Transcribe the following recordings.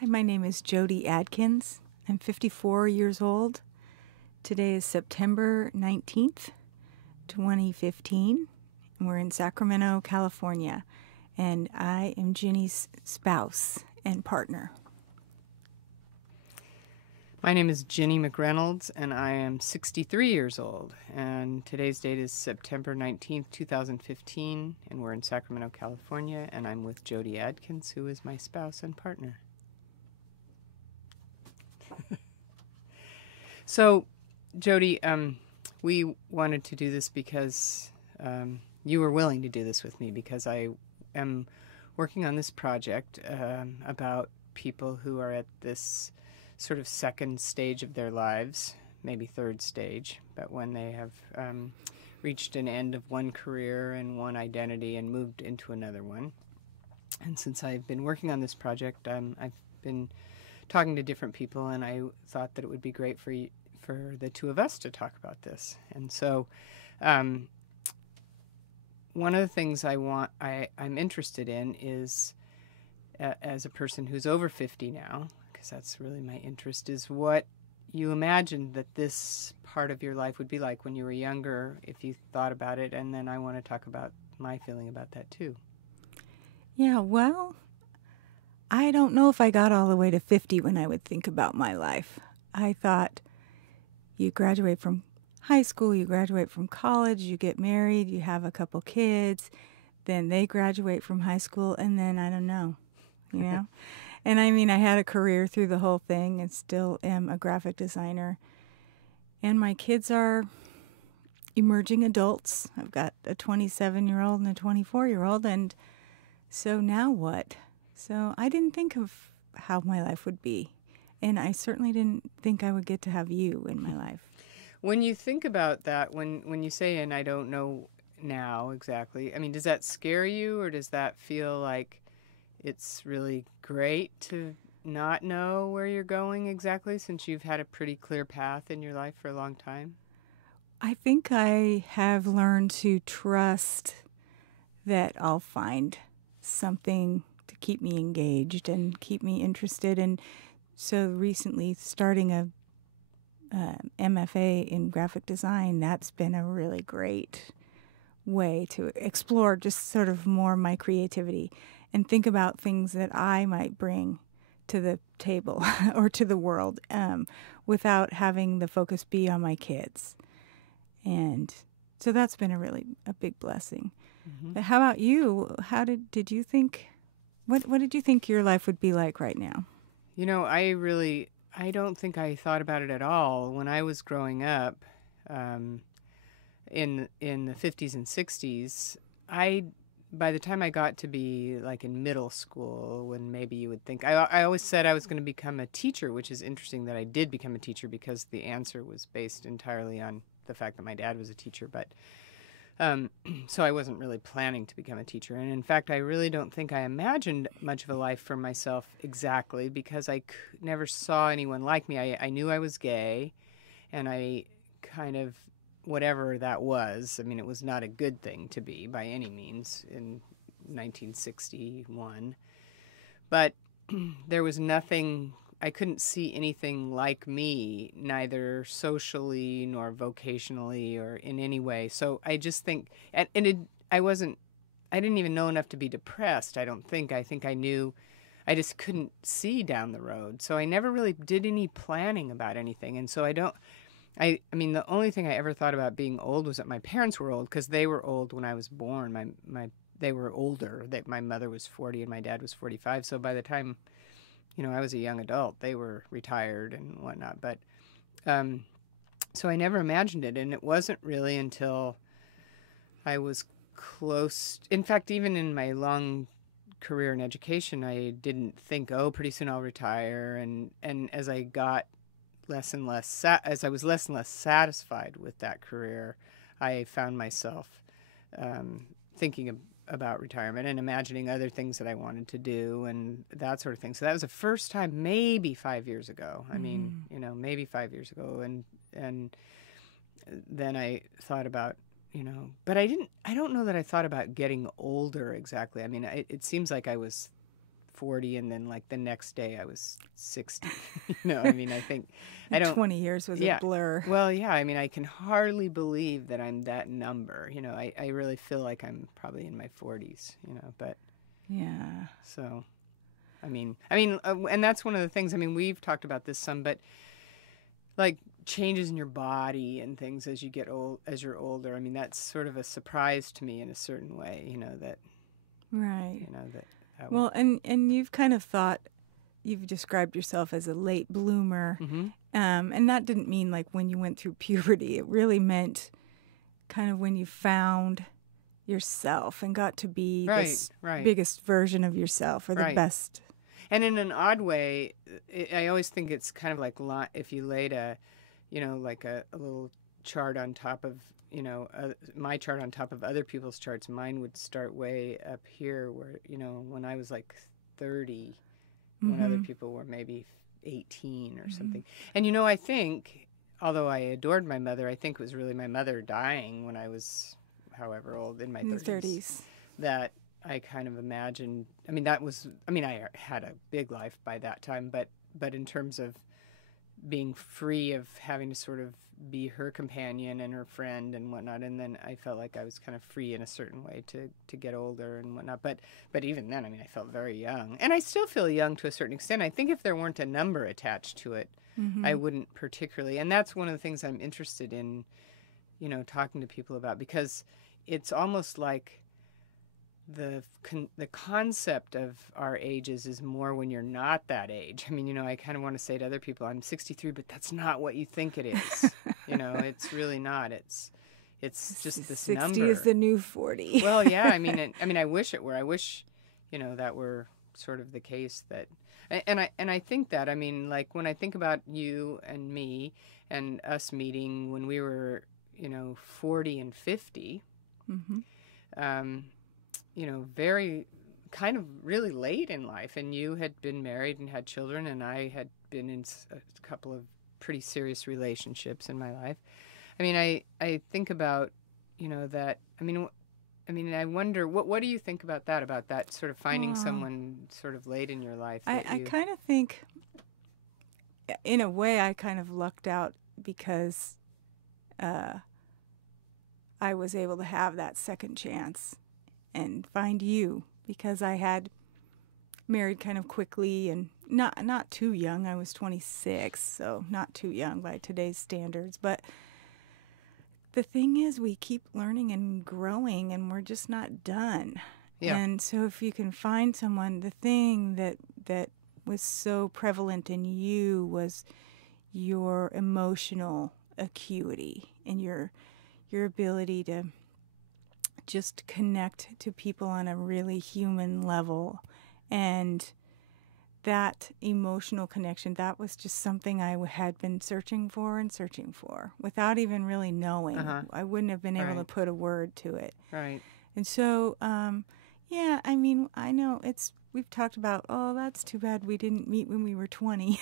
Hi, my name is Jodi Adkins. I'm 54 years old. Today is September 19th, 2015. And we're in Sacramento, California. And I am Ginny's spouse and partner. My name is Ginny McReynold, and I am 63 years old. And today's date is September 19th, 2015, and we're in Sacramento, California. And I'm with Jodi Adkins, who is my spouse and partner. So, Jodi, we wanted to do this because you were willing to do this with me, because I am working on this project about people who are at this sort of second stage of their lives, maybe third stage, but when they have reached an end of one career and one identity and moved into another one. And since I've been working on this project, I've been talking to different people, and I thought that it would be great for the two of us to talk about this. And so one of the things I'm interested in is, as a person who's over 50 now, because that's really my interest, is what you imagined that this part of your life would be like when you were younger, if you thought about it. And then I want to talk about my feeling about that too. Yeah, well, I don't know if I got all the way to 50 when I would think about my life. I thought you graduate from high school, you graduate from college, you get married, you have a couple kids, then they graduate from high school, and then I don't know, you know? And I mean, I had a career through the whole thing and still am a graphic designer. And my kids are emerging adults. I've got a 27-year-old and a 24-year-old, and so now what? So I didn't think of how my life would be, and I certainly didn't think I would get to have you in my life. When you think about that, when you say, and I don't know now exactly, I mean, does that scare you, or does that feel like it's really great to not know where you're going exactly, since you've had a pretty clear path in your life for a long time? I think I have learned to trust that I'll find something to keep me engaged and keep me interested. And so recently starting a MFA in graphic design, that's been a really great way to explore just sort of more my creativity and think about things that I might bring to the table or to the world without having the focus be on my kids. And so that's been a big blessing. Mm-hmm. But how about you? How did you think, what did you think your life would be like right now? You know, I don't think I thought about it at all. When I was growing up in the 50s and 60s, by the time I got to be like in middle school, when maybe you would think, I always said I was going to become a teacher, which is interesting that I did become a teacher, because the answer was based entirely on the fact that my dad was a teacher. But so I wasn't really planning to become a teacher. And in fact, I really don't think I imagined much of a life for myself exactly, because I never saw anyone like me. I knew I was gay, and I kind of, whatever that was, I mean, it was not a good thing to be by any means in 1961. But there was nothing, I couldn't see anything like me, neither socially nor vocationally or in any way. So I just think, I didn't even know enough to be depressed, I don't think. I think I knew, I just couldn't see down the road. So I never really did any planning about anything. And so I mean, the only thing I ever thought about being old was that my parents were old, because they were old when I was born. They were older. My mother was 40 and my dad was 45. So by the time, I was a young adult, they were retired and whatnot. But so I never imagined it. And it wasn't really until I was close. In fact, even in my long career in education, I didn't think, pretty soon I'll retire. And as I got as I was less and less satisfied with that career, I found myself thinking about retirement and imagining other things that I wanted to do and that sort of thing. So that was the first time, maybe 5 years ago. I mean, maybe 5 years ago. And then I thought about, but I don't know that I thought about getting older exactly. I mean, it seems like I was 40, and then like the next day I was 60. I mean, I think I don't. 20 years was a blur. Well, yeah, I mean, I can hardly believe that I'm that number. I really feel like I'm probably in my 40s. But yeah. So, I mean, and that's one of the things. I mean, we've talked about this some, but like changes in your body and things as you get as you're older. I mean, that's sort of a surprise to me in a certain way. That. Right. That well, and you've kind of you've described yourself as a late bloomer, mm-hmm. And that didn't mean like when you went through puberty. It really meant kind of when you found yourself and got to be this biggest version of yourself, or the best. And in an odd way, I always think it's kind of like if you laid like a little chart on top of, my chart on top of other people's charts, mine would start way up here where, when I was like 30, mm-hmm. when other people were maybe 18 or something. And, I think, although I adored my mother, I think it was really my mother dying when I was however old, in my 30s. That I kind of imagined, I had a big life by that time, but in terms of being free of having to sort of be her companion and her friend and whatnot, and then I felt like I was kind of free in a certain way to get older and whatnot. But even then, I felt very young, and I still feel young to a certain extent. I think if there weren't a number attached to it, mm-hmm. I wouldn't particularly. And that's one of the things I'm interested in, talking to people about, because it's almost like the concept of our ages is more when you're not that age. I kind of want to say to other people, I'm 63, but that's not what you think it is. It's really not. It's just this 60 number. 60 is the new 40. Well, yeah. I wish it were. I wish, that were sort of the case. That, and I think that. Like when I think about you and me and us meeting when we were, 40 and 50. Mm-hmm. Very kind of really late in life, and you had been married and had children, and I had been in a couple of pretty serious relationships in my life. I think about, that, I wonder, what do you think about that sort of finding someone sort of late in your life? I kind of think, in a way, I kind of lucked out because I was able to have that second chance and find you, because I had married kind of quickly and not too young. I was 26, so not too young by today's standards. But the thing is, we keep learning and growing, and we're just not done. Yeah. And so if you can find someone, the thing that was so prevalent in you was your emotional acuity and your ability to just connect to people on a really human level. And that emotional connection, that was just something I had been searching for without even really knowing. Uh-huh. I wouldn't have been able to put a word to it. Right. And so, I know we've talked about, that's too bad we didn't meet when we were 20.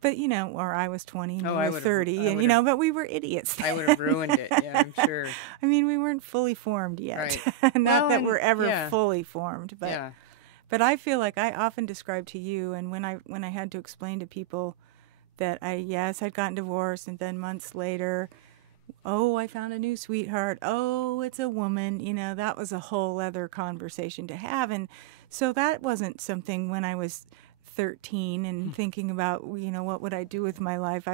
But, or I was 20 and you were 30, but we were idiots then. I would have ruined it, yeah, I'm sure. We weren't fully formed yet. Right. Not that we're ever fully formed, but yeah. But I feel like I often describe to you, and when I had to explain to people that I'd gotten divorced, and then months later, I found a new sweetheart. It's a woman. That was a whole other conversation to have. And so that wasn't something when I was 13 and thinking about, what would I do with my life?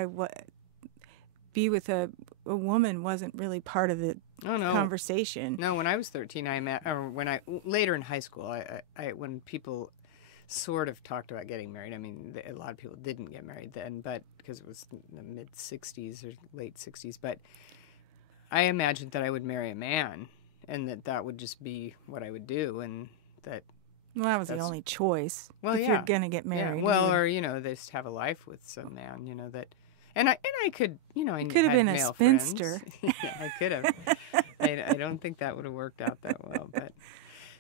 Be with a woman wasn't really part of the conversation. No, when I was 13, later in high school, I when people sort of talked about getting married. A lot of people didn't get married then, but because it was in the mid 60s or late 60s. But I imagined that I would marry a man, and that would just be what I would do, and that. Well, that was the only choice. Well, if you're gonna get married. Yeah. Well, or they just have a life with some man, that. And I could, I could have been a spinster. Yeah, I could have. I don't think that would have worked out that well. But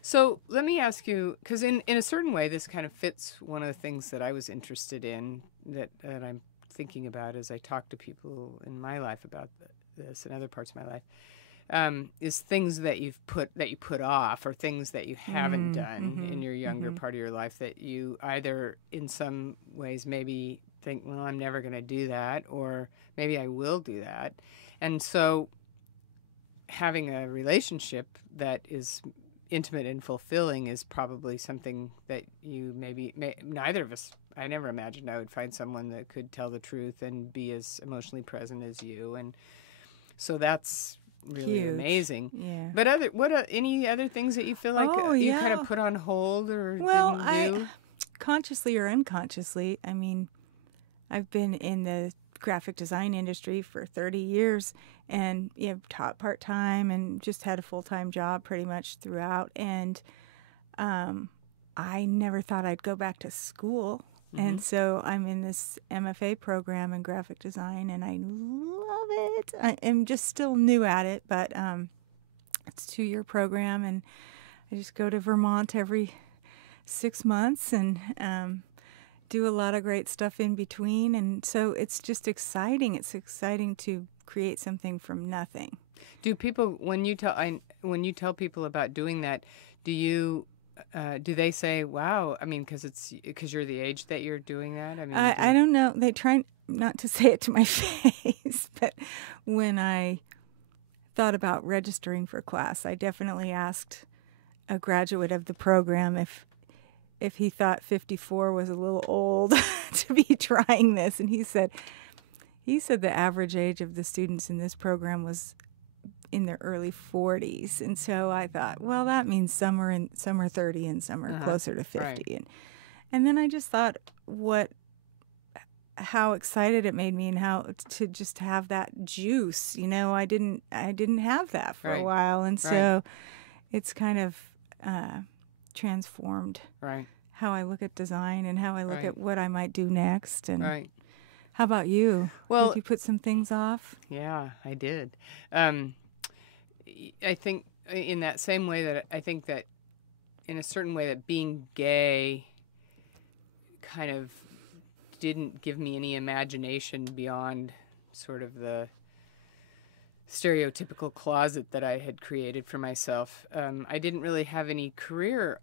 so let me ask you, because in a certain way, this kind of fits one of the things that I was interested in, that I'm thinking about as I talk to people in my life about this and other parts of my life. is things that you put off, or things that you haven't done in your younger part of your life that you either in some ways maybe think, well, I'm never going to do that, or maybe I will do that. And so having a relationship that is intimate and fulfilling is probably something that you neither of us, I never imagined I would find someone that could tell the truth and be as emotionally present as you. And so that's really Huge. amazing. Yeah. But any other things that you feel like you kind of put on hold or didn't do? Consciously or unconsciously, I mean, I've been in the graphic design industry for 30 years and taught part-time and just had a full-time job pretty much throughout. And I never thought I'd go back to school. And so I'm in this MFA program in graphic design, and I love it. I am just still new at it, but it's a 2-year program, and I just go to Vermont every 6 months and do a lot of great stuff in between. And so it's just exciting. It's exciting to create something from nothing. Do people, when you tell people about doing that, do they say, wow, I mean, because you're the age that you're doing that? I mean, I don't know. They try not to say it to my face, but when I thought about registering for class, I definitely asked a graduate of the program if he thought 54 was a little old to be trying this. And he said the average age of the students in this program was in their early 40s. And so I thought, well, that means some are 30 and some are closer to 50. Right. And then I just thought how excited it made me, and how to just have that juice. I didn't have that for a while. And so it's kind of transformed how I look at design and how I look at what I might do next. And how about you? Well, did you put some things off? Yeah, I did. I think in that same way that I think that in a certain way that being gay kind of didn't give me any imagination beyond sort of the stereotypical closet that I had created for myself. I didn't really have any career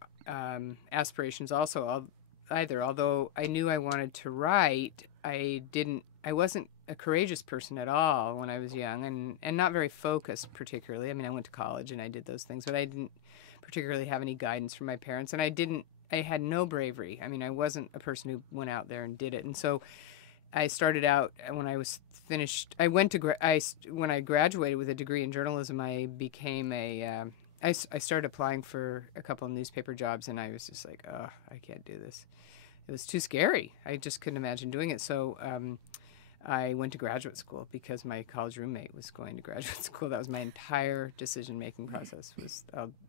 aspirations either. Although I knew I wanted to write, I wasn't a courageous person at all when I was young, and not very focused particularly. I mean, I went to college and I did those things, but I didn't particularly have any guidance from my parents, and I had no bravery. I mean, I wasn't a person who went out there and did it. And so I started out when I was finished. When I graduated with a degree in journalism, I became I started applying for a couple of newspaper jobs, and I was just like, oh, I can't do this. It was too scary. I just couldn't imagine doing it. So I went to graduate school because my college roommate was going to graduate school. That was my entire decision-making process.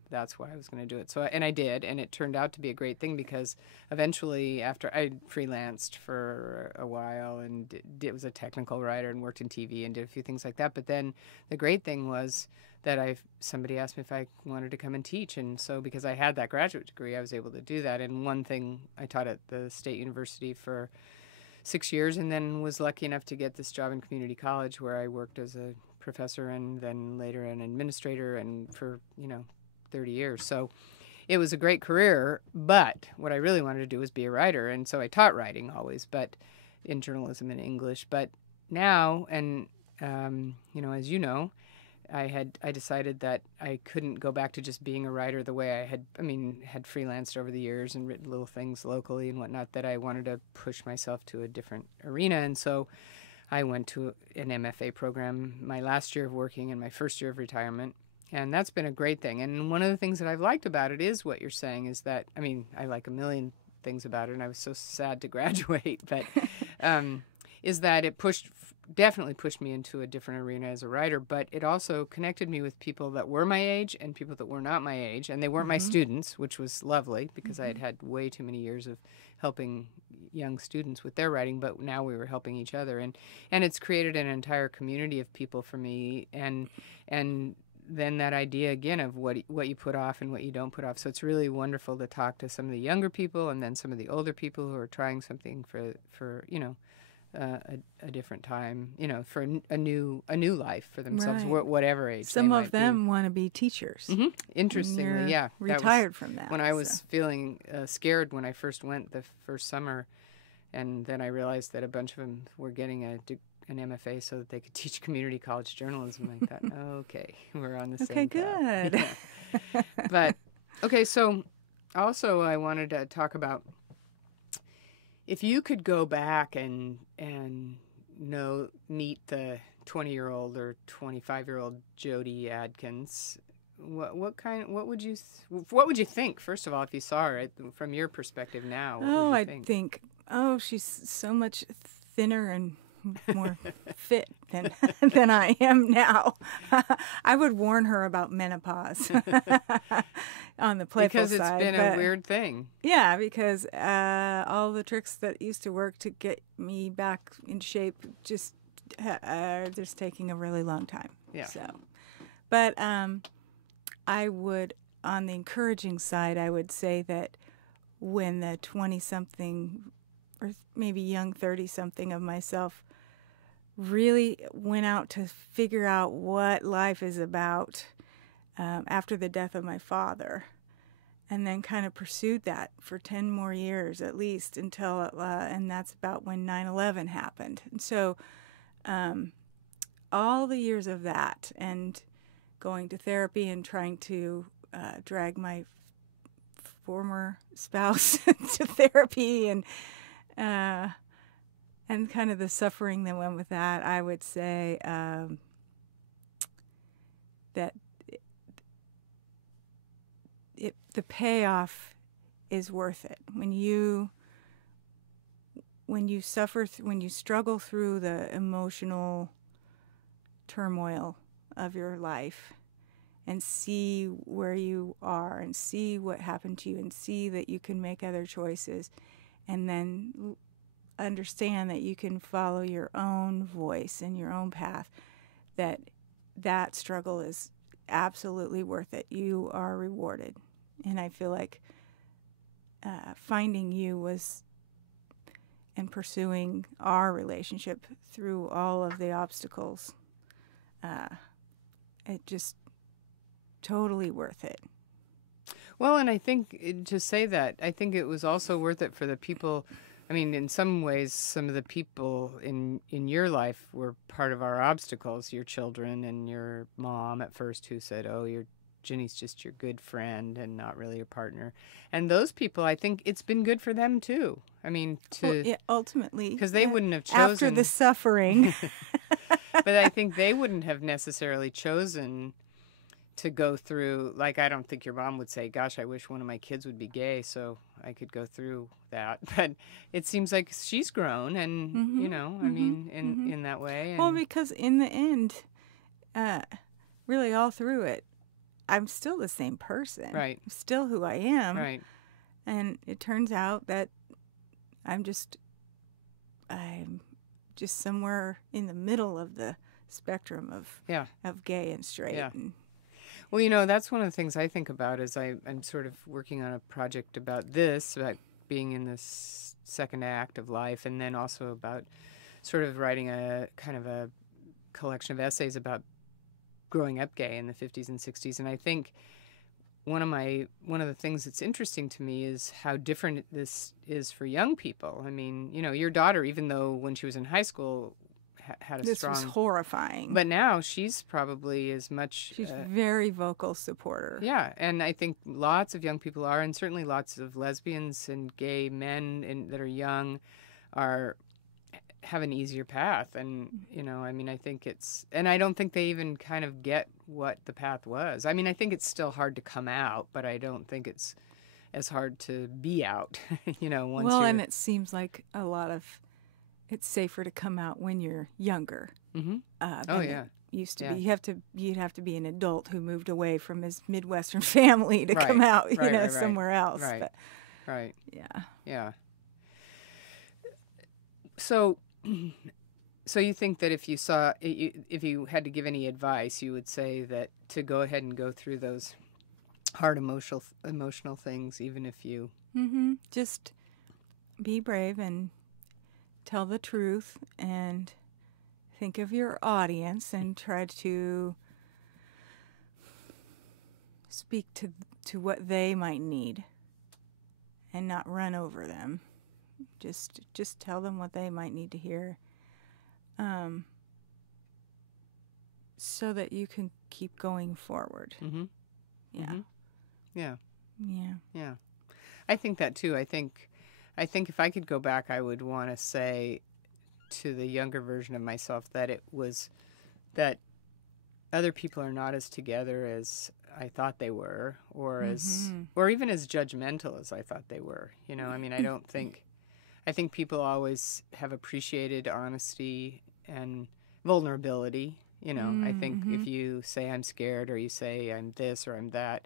That's why I was going to do it. So, and I did, and it turned out to be a great thing because eventually, after I freelanced for a while and was a technical writer and worked in TV and did a few things like that. But then the great thing was that somebody asked me if I wanted to come and teach, and so because I had that graduate degree, I was able to do that. And one thing, I taught at the State University for 6 years, and then was lucky enough to get this job in community college where I worked as a professor and then later an administrator, and for 30 years. So it was a great career, but what I really wanted to do was be a writer, and so I taught writing always, but in journalism and English. But now, and as you know, I decided that I couldn't go back to just being a writer the way I had freelanced over the years and written little things locally and whatnot, that I wanted to push myself to a different arena. And so I went to an MFA program my last year of working and my first year of retirement. And that's been a great thing. And one of the things that I've liked about it is what you're saying is that, I like a million things about it, and I was so sad to graduate, but is that it definitely pushed me into a different arena as a writer, but it also connected me with people that were my age and people that were not my age, and they weren't my students, which was lovely because I had had way too many years of helping young students with their writing, but now we were helping each other, and it's created an entire community of people for me, and then that idea again of what you put off and what you don't put off. So it's really wonderful to talk to some of the younger people and then some of the older people who are trying something for a different time, for a new life for themselves, Right. whatever age. Some they of might them want to be teachers. be. Interestingly, You're yeah, retired from that. When I was feeling scared when I first went the first summer, and then I realized that a bunch of them were getting an MFA so that they could teach community college journalism. I thought, okay, we're on the same path. Okay, good. Yeah. But okay, so also I wanted to talk about if you could go back and meet the 20-year-old or 25-year-old Jodi Adkins, what would you think, first of all, if you saw her from your perspective now? I'd think, she's so much thinner and more fit than I am now. I would warn her about menopause on the playful side. Because it's been a weird thing. Yeah, because all the tricks that used to work to get me back in shape just taking a really long time. Yeah. So, but I would, on the encouraging side, I would say that when the 20-something or maybe young 30-something of myself really went out to figure out what life is about after the death of my father, and then kind of pursued that for 10 more years at least until, and that's about when 9/11 happened. And so all the years of that and going to therapy and trying to drag my former spouse to therapy and kind of the suffering that went with that, I would say that the payoff is worth it. When you struggle through the emotional turmoil of your life and see where you are and see what happened to you and see that you can make other choices, and then understand that you can follow your own voice and your own path, that struggle is absolutely worth it. You are rewarded. And I feel like finding you was, and pursuing our relationship through all of the obstacles, it just totally worth it. Well, and I think to say that, I think it was also worth it for the people. I mean, in some ways, some of the people in your life were part of our obstacles, your children and your mom at first, who said, Ginny's just your good friend and not really your partner. And those people, I think it's been good for them too. I mean, ultimately, because they wouldn't have chosen after the suffering. But I think they wouldn't have necessarily chosen to go through, like, I don't think your mom would say, gosh, I wish one of my kids would be gay so I could go through that. But it seems like she's grown and, I mean, in that way. And... Well, because in the end, really all through it, I'm still the same person. Right. I'm still who I am. Right. And it turns out that I'm just somewhere in the middle of the spectrum of gay and straight. Yeah. And, well, that's one of the things I think about is I'm sort of working on a project about this, about being in this second act of life, and then also about sort of writing a kind of a collection of essays about growing up gay in the 50s and 60s. And I think one of the things that's interesting to me is how different this is for young people. I mean, your daughter, even though when she was in high school had a strong... This was horrifying. But now she's probably as much... She's very vocal supporter. Yeah, and I think lots of young people are, and certainly lots of lesbians and gay men that are young have an easier path. And, I mean, I think and I don't think they even kind of get what the path was. I mean, I think it's still hard to come out, but I don't think it's as hard to be out, once and it seems like it's safer to come out when you're younger. Mm-hmm. It used to be. You'd have to be an adult who moved away from his Midwestern family to come out, somewhere else. Right. But, right. Yeah. Yeah. So you think that if you had to give any advice, you would say that to go ahead and go through those hard emotional things, even if you just be brave and tell the truth and think of your audience and try to speak to what they might need and not run over them. Just tell them what they might need to hear, so that you can keep going forward. Mm-hmm. Yeah. Mm-hmm. Yeah. Yeah. Yeah. I think that too. I think if I could go back, I would want to say to the younger version of myself that other people are not as together as I thought they were, or even as judgmental as I thought they were. I mean, I think people always have appreciated honesty and vulnerability. I think if you say I'm scared, or you say I'm this or I'm that,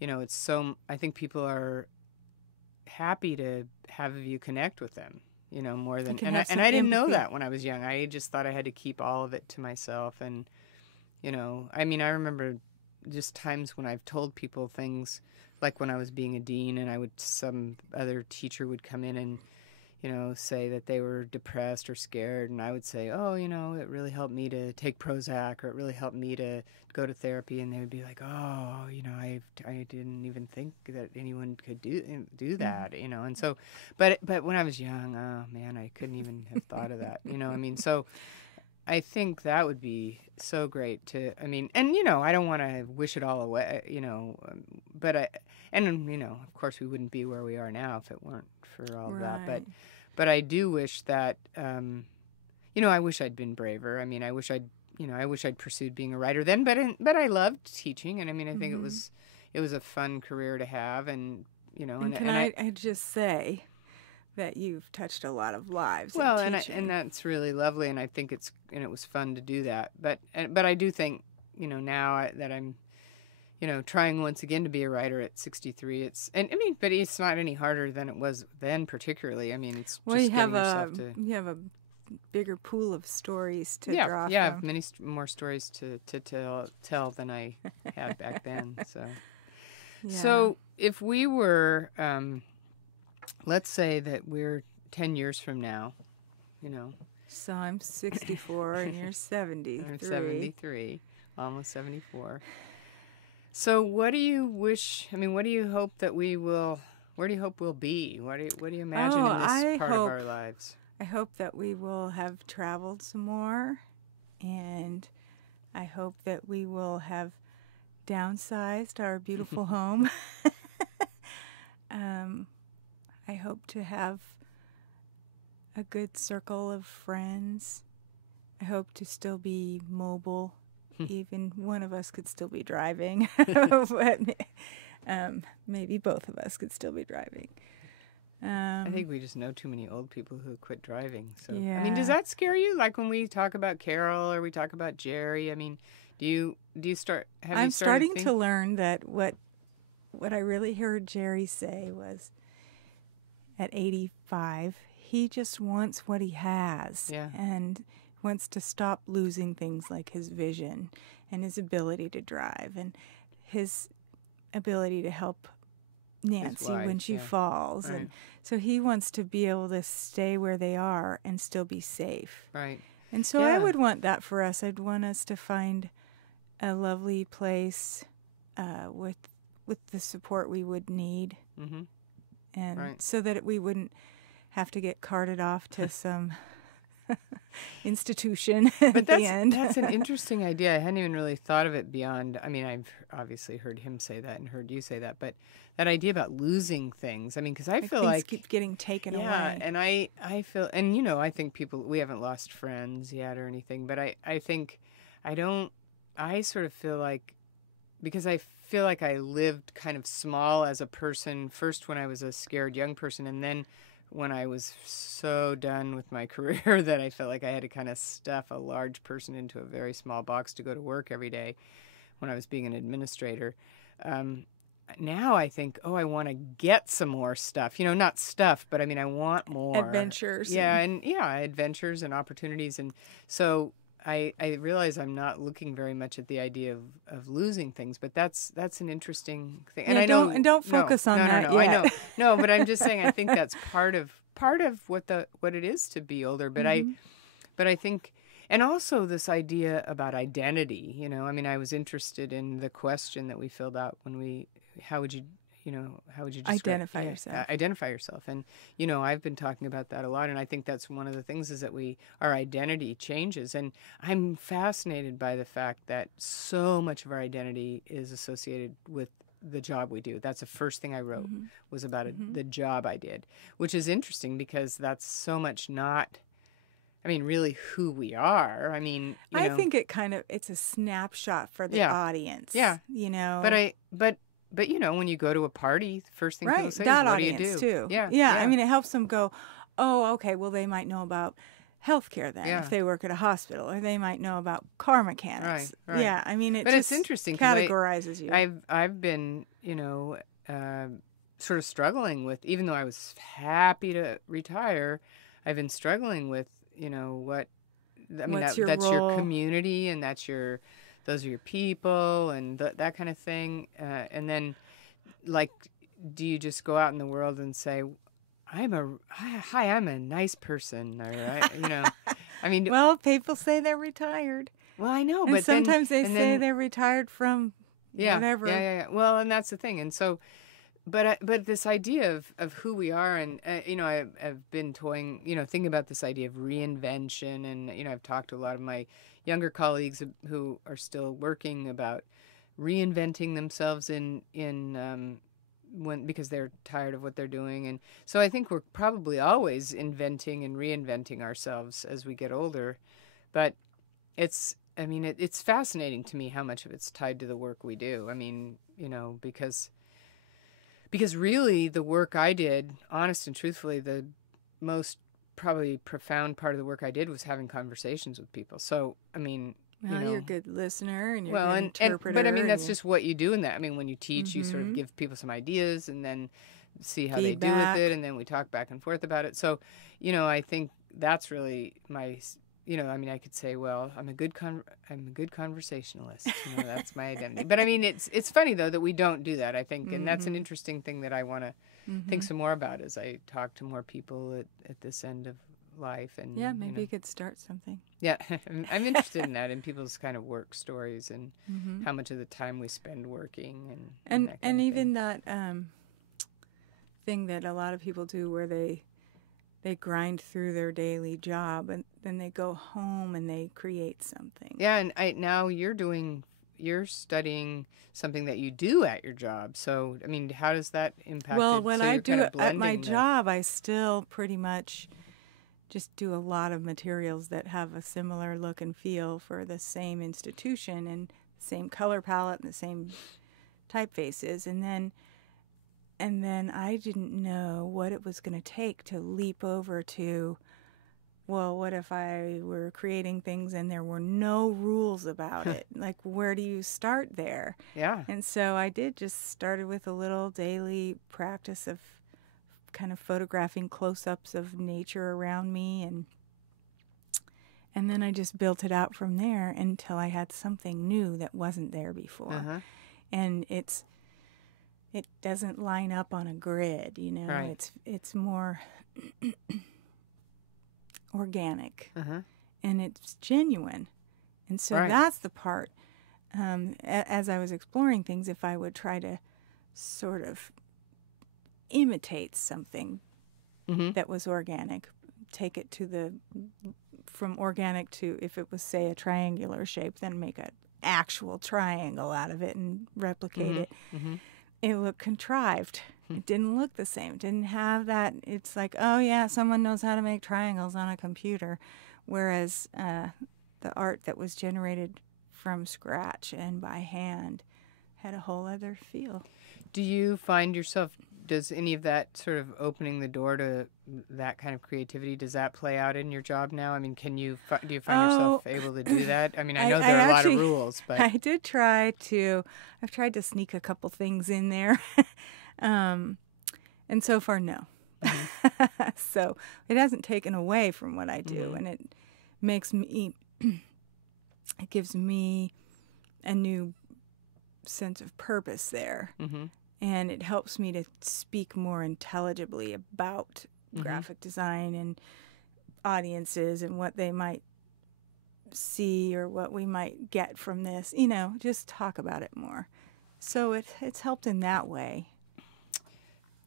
I think people are happy to have you connect with them, more than, and I didn't know that when I was young. I just thought I had to keep all of it to myself. And, I mean, I remember just times when I've told people things, like when I was being a dean, and some other teacher would come in and, say that they were depressed or scared. And I would say, oh, it really helped me to take Prozac, or it really helped me to go to therapy. And they would be like, oh, I didn't even think that anyone could do that, And so, but when I was young, oh man, I couldn't even have thought of that, I mean, so I think that would be so great I mean, and, I don't want to wish it all away, but of course we wouldn't be where we are now if it weren't for all of that. But I do wish that, I wish I'd been braver. I mean, I wish I'd pursued being a writer then, but I loved teaching. And I mean, I think it was a fun career to have. And, I just say that you've touched a lot of lives. Well, and that's really lovely. And I think it was fun to do that. But I do think, now that I'm, trying once again to be a writer at 63, but it's not any harder than it was then, particularly. I mean, it's just getting yourself to... You have a bigger pool of stories to draw from. Yeah, I have many more stories to tell than I had back then. So if we were, let's say that we're 10 years from now, So I'm 64 and you're 73. I'm 73, almost 74. So what do you wish, what do you hope that where do you hope we'll be? What do you imagine in this part of our lives? I hope that we will have traveled some more, and I hope that we will have downsized our beautiful home. I hope to have a good circle of friends. I hope to still be mobile. Even one of us could still be driving, but maybe both of us could still be driving. I think we just know too many old people who quit driving. So yeah. I mean, does that scare you? Like when we talk about Carol or we talk about Jerry, I mean, do you start? I'm starting to learn that what I really heard Jerry say was, at 85, he just wants what he has, and wants to stop losing things like his vision and his ability to drive and his ability to help Nancy when she falls. Right. And so he wants to be able to stay where they are and still be safe. Right. And so I would want that for us. I'd want us to find a lovely place with the support we would need. Mm-hmm. And so that we wouldn't have to get carted off to some institution at the end. That's an interesting idea. I hadn't even really thought of it beyond. I mean, I've obviously heard him say that and heard you say that, but that idea about losing things. I mean, because I feel things like keep getting taken away. Yeah, and I feel, and I think we haven't lost friends yet or anything, but I sort of feel like, because I feel like I lived kind of small as a person, first when I was a scared young person, and then when I was so done with my career that I felt like I had to kind of stuff a large person into a very small box to go to work every day when I was being an administrator. Now I think, I want to get some more stuff. Not stuff, but I mean, I want more. Adventures. Yeah, adventures and opportunities. And so I realize I'm not looking very much at the idea of losing things, but that's an interesting thing. And Yeah, I know don't focus on that no, yet. I know. No, but I'm just saying I think that's part of what it is to be older. But I think, and also this idea about identity, you know, I mean, I was interested in the question that we filled out when how would you describe, Identify yourself. Identify yourself. And, you know, I've been talking about that a lot. And I think that's one of the things is that our identity changes. And I'm fascinated by the fact that so much of our identity is associated with the job we do. That's the first thing I wrote was about the job I did, which is interesting because that's so much not, I mean, really who we are. I mean, I think it's a snapshot for the audience. Yeah. You know. But you know, when you go to a party, the first thing people say is, that what do you audience do? too. Yeah. I mean, it helps them go, oh, okay, well, they might know about healthcare then if they work at a hospital, or they might know about car mechanics. Right. Yeah, I mean, but it's interesting. Categorizes you. I've been, you know, sort of struggling with, even though I was happy to retire, I've been struggling with, you know, that's your your community, and those are your people, and that kind of thing. And then, like, do you just go out in the world and say, I'm a nice person, or you know, I mean, well, people say they're retired. Well, I know, and but sometimes they say they're retired from whatever. Yeah. Well, and that's the thing, and so. But this idea of who we are, and you know, I've been toying, you know, thinking about this idea of reinvention, and you know, I've talked to a lot of my younger colleagues who are still working about reinventing themselves because they're tired of what they're doing, and so I think we're probably always inventing and reinventing ourselves as we get older, but it's fascinating to me how much of it's tied to the work we do. I mean, you know, because really the work I did, honest and truthfully, the most probably profound part of the work I did was having conversations with people. So, I mean, well, you know, you're a good listener and you're a good interpreter. But I mean, that's just what you do in that. I mean, when you teach, you sort of give people some ideas and then see how they do with it. And then we talk back and forth about it. So, you know, I think that's really my, you know, I mean, I could say, well, I'm a good conversationalist. You know, that's my identity. But I mean, it's funny though that we don't do that, I think, and that's an interesting thing that I want to think some more about as I talk to more people at this end of life. And yeah, maybe you could start something. Yeah, I'm interested in that, in people's kind of work stories and how much of the time we spend working and that kind of even thing. that thing that a lot of people do where they grind through their daily job and then they go home and they create something. Yeah, and now you're studying something that you do at your job. So, I mean, how does that impact? Well, when I do at my job, I still pretty much just do a lot of materials that have a similar look and feel for the same institution and the same color palette and the same typefaces. And then I didn't know what it was going to take to leap over to, well, what if I were creating things and there were no rules about it? Like, where do you start there? Yeah. And so I just started with a little daily practice of kind of photographing close-ups of nature around me. And then I just built it out from there until I had something new that wasn't there before. And it doesn't line up on a grid, you know. Right. It's more organic, and it's genuine, and so that's the part. As I was exploring things, if I would try to sort of imitate something that was organic, take it from organic to, if it was, say, a triangular shape, then make an actual triangle out of it and replicate it. It looked contrived. It didn't look the same. It didn't have that. It's like, oh, yeah, someone knows how to make triangles on a computer. Whereas the art that was generated from scratch and by hand had a whole other feel. Do you find yourself, does any of that sort of opening the door to that kind of creativity, does that play out in your job now? I mean, do you find yourself able to do that? I mean, I know there are a lot of rules, but I've tried to sneak a couple things in there. And so far, no. So it hasn't taken away from what I do, and it makes me it gives me a new sense of purpose there. Mm-hmm. And it helps me to speak more intelligibly about graphic design and audiences and what they might see or what we might get from this. Just talk about it more. So it's helped in that way.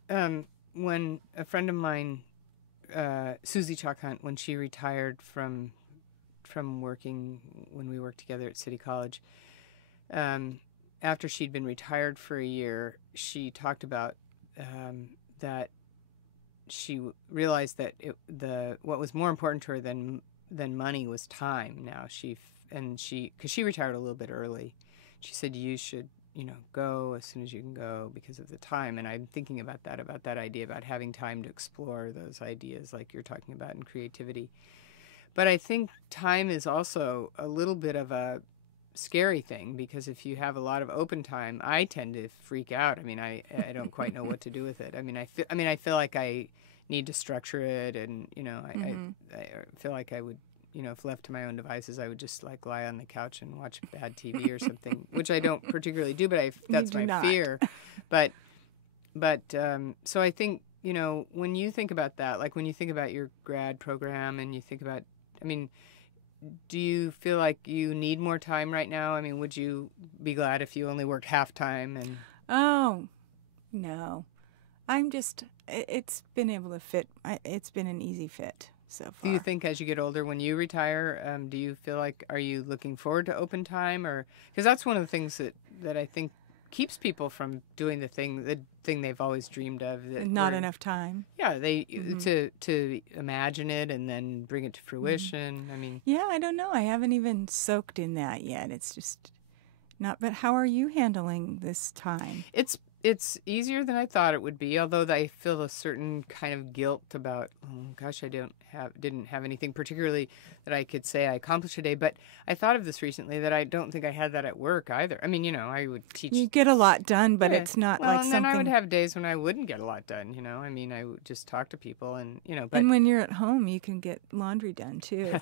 When a friend of mine, Susie Chalk Hunt, when she retired from working, when we worked together at City College, after she'd been retired for a year, she talked about that she realized that what was more important to her than money was time. Now because she retired a little bit early, she said you should go as soon as you can go because of the time. And I'm thinking about that idea about having time to explore those ideas like you're talking about in creativity. But I think time is also a little bit of a scary thing, because if you have a lot of open time, I tend to freak out. I mean, I don't quite know what to do with it. I feel like I need to structure it, and I feel like I would, if left to my own devices, I would just like lie on the couch and watch bad TV or something, which I don't particularly do, but that's my fear. But so I think, when you think about that, like when you think about your grad program and you think about, do you feel like you need more time right now? I mean, would you be glad if you only worked half time? And Oh, no. It's been able to fit. It's been an easy fit so far. Do you think as you get older, when you retire, do you feel like, are you looking forward to open time? Or, because that's one of the things that I think keeps people from doing the thing they've always dreamed of. Not enough time. Yeah, to imagine it and then bring it to fruition. Yeah, I don't know. I haven't even soaked in that yet. It's just not. But how are you handling this time? It's easier than I thought it would be, although I feel a certain kind of guilt about, oh gosh, I didn't have anything particularly that I could say I accomplished today. But I thought of this recently, that I don't think I had that at work either. I would teach. You get a lot done, but it's not like and something. then I would have days when I wouldn't get a lot done. I would just talk to people, and But and when you're at home, you can get laundry done too.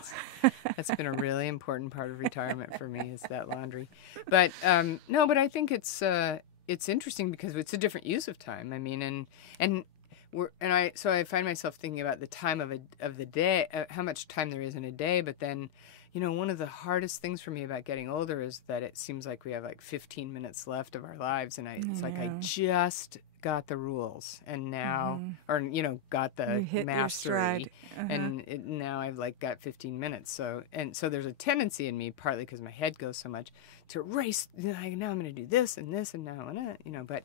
That's been a really important part of retirement for me, is that laundry. But no, but I think it's interesting because it's a different use of time. So I find myself thinking about the time of the day, how much time there is in a day. But then, one of the hardest things for me about getting older is that it seems like we have like 15 minutes left of our lives, and it's like I just got the rules, and now, or got the mastery, and now I've like got 15 minutes. So there's a tendency in me, partly because my head goes so much, to race. Now I'm going to do this and this, and now but.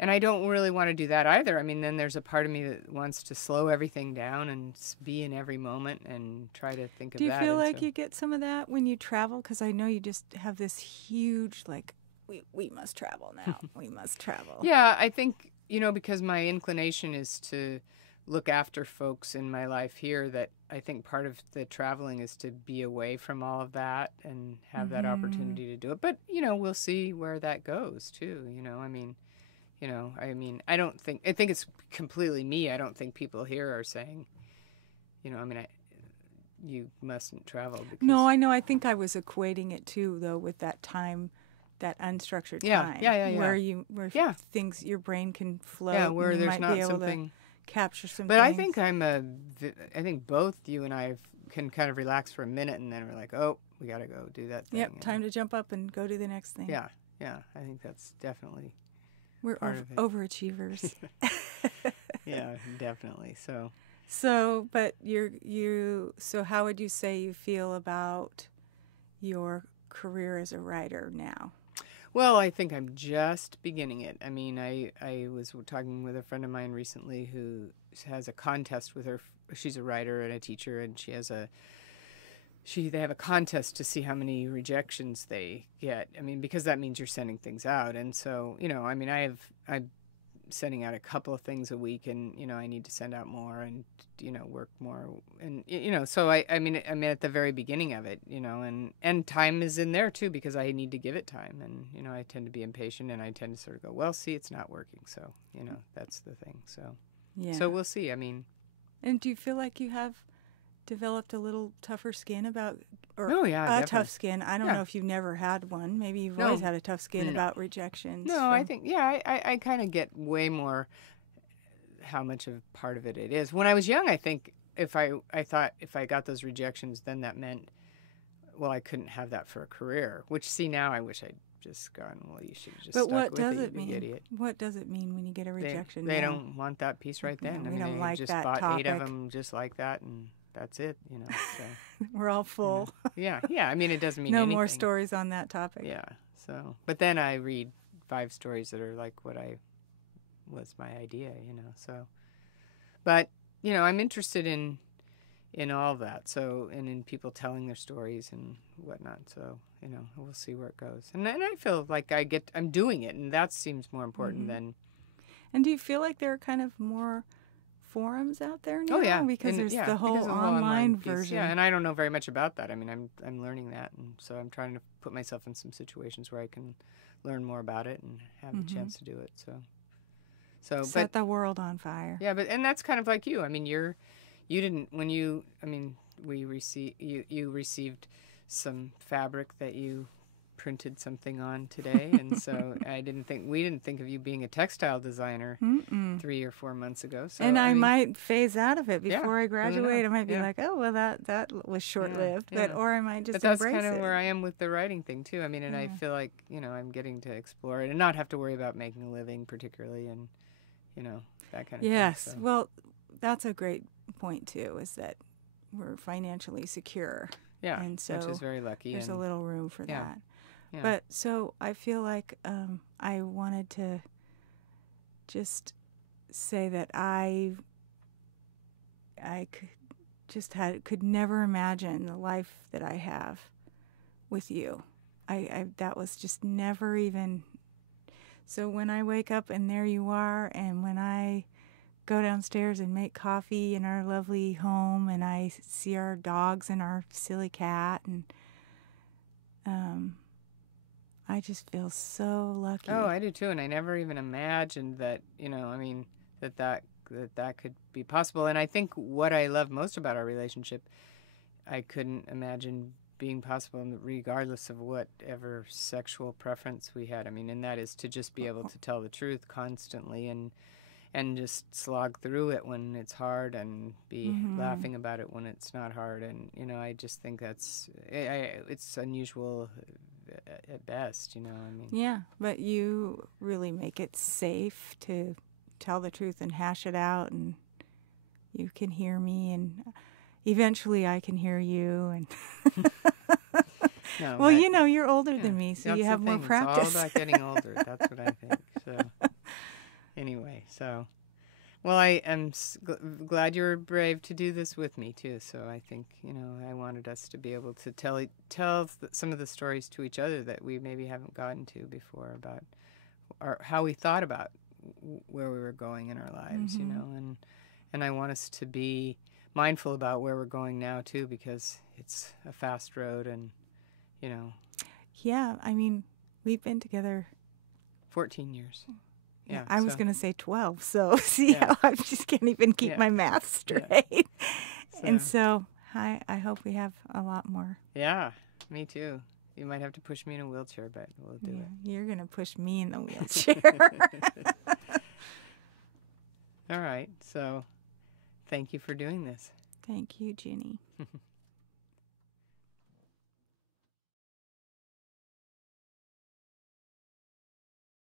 And I don't really want to do that either. Then there's a part of me that wants to slow everything down and be in every moment and try to think of that. Do you feel like you get some of that when you travel? Because I know you just have this huge, like, we must travel now. We must travel. Yeah, I think, because my inclination is to look after folks in my life here, that I think part of the traveling is to be away from all of that and have that opportunity to do it. But, we'll see where that goes, too. I think it's completely me. I don't think people here are saying, you mustn't travel. Because... No, I know. I think I was equating it too, though, with that time, that unstructured time. Yeah. Where things, your brain can flow. Yeah, where you there's might not be able something. To capture some But things. I think both you and I can kind of relax for a minute, and then we're like, oh, we got to go do that thing. Yep, time to jump up and go to the next thing. Yeah. I think that's definitely. We're overachievers. Yeah, definitely. But so how would you say you feel about your career as a writer now? Well, I think I'm just beginning it. I was talking with a friend of mine recently who has a contest with her. She's a writer and a teacher, and they have a contest to see how many rejections they get. Because that means you're sending things out. And so, I'm sending out a couple of things a week, and, I need to send out more and, work more. And, so I'm at the very beginning of it, and time is in there too, because I need to give it time. And, I tend to be impatient, and I tend to sort of go, well, see, it's not working. So, that's the thing. So, So we'll see. And do you feel like you have developed a little tougher skin about or Oh, yeah, a definitely. tough skin. I don't Yeah. know if you've never had one. Maybe you've No. always had a tough skin No. about rejections. No, I think, yeah, I kind of get way more how much of part of it is. When I was young, I think I thought if I got those rejections, then that meant, well, I couldn't have that for a career, which, see, now I wish I'd just gone, well, you should have just But stuck what with does it, it you big mean? idiot. What does it mean when you get a rejection? They now? don't want that piece right then. No, I we mean, don't they like just that bought 8 of topic. them just like that, and that's it, you know. So, We're all full. yeah. I mean, it doesn't mean No anything. more stories on that topic. Yeah. So, but then I read 5 stories that are like what was my idea, you know. So, but you know, I'm interested in all of that. So, and in people telling their stories and whatnot. So, you know, we'll see where it goes. And I feel like I'm doing it, and that seems more important than. And do you feel like there are kind of more forums out there now? Oh yeah, because and, there's yeah, the whole because of online piece. version. Yeah, and I don't know very much about that. I mean, I'm learning that, and so I'm trying to put myself in some situations where I can learn more about it and have a chance to do it. So Set the world on fire. Yeah, and that's kind of like you. I mean, you received some fabric that you printed something on today, and so we didn't think of you being a textile designer 3 or 4 months ago. So and I might phase out of it before I graduate. I might be Yeah. like, oh well, that was short lived, Yeah. or I might just But that's embrace kind of it. where I am with the writing thing too. I mean, and I feel like, you know, I'm getting to explore it and not have to worry about making a living particularly, and you know, that kind of Yes, thing. So. well, that's a great point too. Is that we're financially secure. Yeah, and so which is very lucky. There's a little room for that. Yeah. But so I feel like I wanted to just say that I could never imagine the life that I have with you. That was just never even. So when I wake up and there you are, and when I go downstairs and make coffee in our lovely home, and I see our dogs and our silly cat, and I just feel so lucky. Oh, I do too, and I never even imagined that, you know, I mean, that could be possible. And I think what I love most about our relationship, I couldn't imagine being possible regardless of whatever sexual preference we had. I mean, and that is to just be able to tell the truth constantly and just slog through it when it's hard and be laughing about it when it's not hard. And, you know, I just think it's unusual at best, you know. I mean, yeah, but you really make it safe to tell the truth and hash it out, and you can hear me, and eventually I can hear you. And no, well, you know, you're older than me, so you have more thing. practice. It's all about getting older. That's what I think. So anyway, so well, I am glad you were brave to do this with me too. So I think, you know, I wanted us to be able to tell some of the stories to each other that we maybe haven't gotten to before about how we thought about where we were going in our lives, you know, and I want us to be mindful about where we're going now too, because it's a fast road, and you know. Yeah, I mean, we've been together 14 years. Yeah, I was going to say 12, so see how I just can't even keep my math straight. Yeah. And so I hope we have a lot more. Yeah, me too. You might have to push me in a wheelchair, but we'll do it. You're going to push me in the wheelchair. All right, so thank you for doing this. Thank you, Ginny.